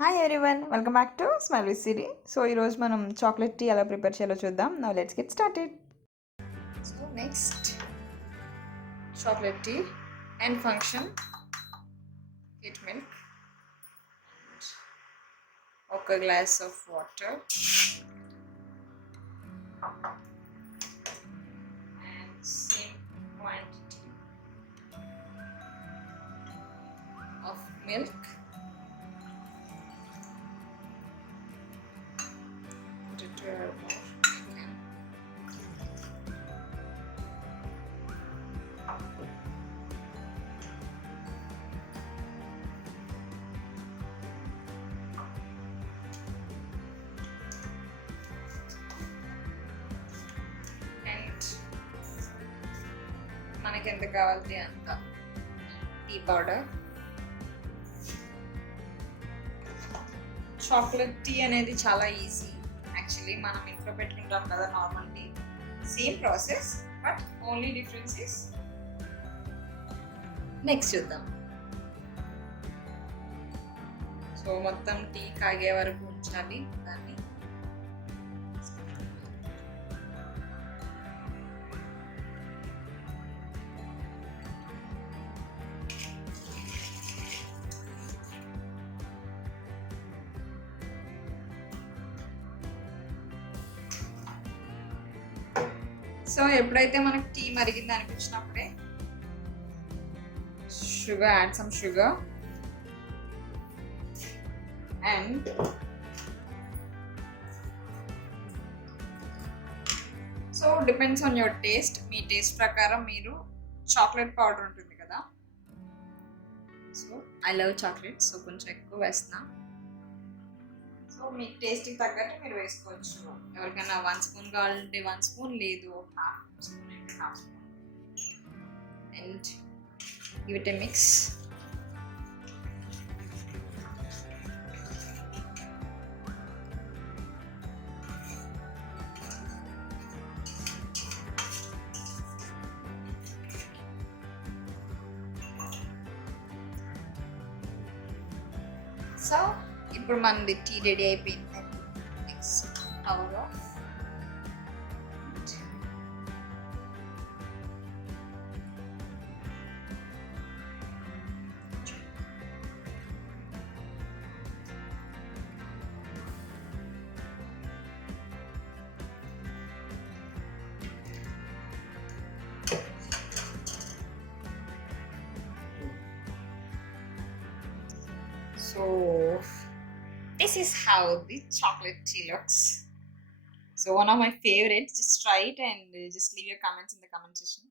Hi everyone, welcome back to smile with Siri. So ఈరోజు మనం chocolate tea ఎలా prepare చేయాలో చూద్దాం. Now let's get started. So next chocolate tea and function heat milk, ఒక glass of water and same quantity of milk. మనకి ఎంత కావాలి అంత టీ పౌడర్. చాక్లెట్ టీ అనేది చాలా ఈజీ. యాక్చువల్లీ మనం ఇంట్లో పెట్టుకుంటాం కదా normal tea, same process, but only difference is next చూద్దాం. సో మొత్తం టీ కాగే వరకు ఉంచాలి దాన్ని. సో ఎప్పుడైతే మనకు టీ మరిగింది అనిపించినప్పుడే sugar, add some sugar and so depends on your taste. మీ టేస్ట్ ప్రకారం మీరు చాక్లెట్ పౌడర్ ఉంటుంది కదా, so I love chocolate, so కొంచెం ఎక్కువ వేస్తున్నా. సో మీ టేస్ట్కి తగ్గట్టు మీరు వేసుకోవచ్చు. ఎవరికైనా 1 స్పూన్ కావాలంటే 1 స్పూన్, లేదు హాఫ్ స్పూన్ అంటే half spoon. And give it a mix. So ఇప్పుడు మనది టీ రెడీ అయిపోయిందండి. Next power of. So this is how the chocolate tea looks. So one of my favorites. Just try it and just leave your comments in the comment section.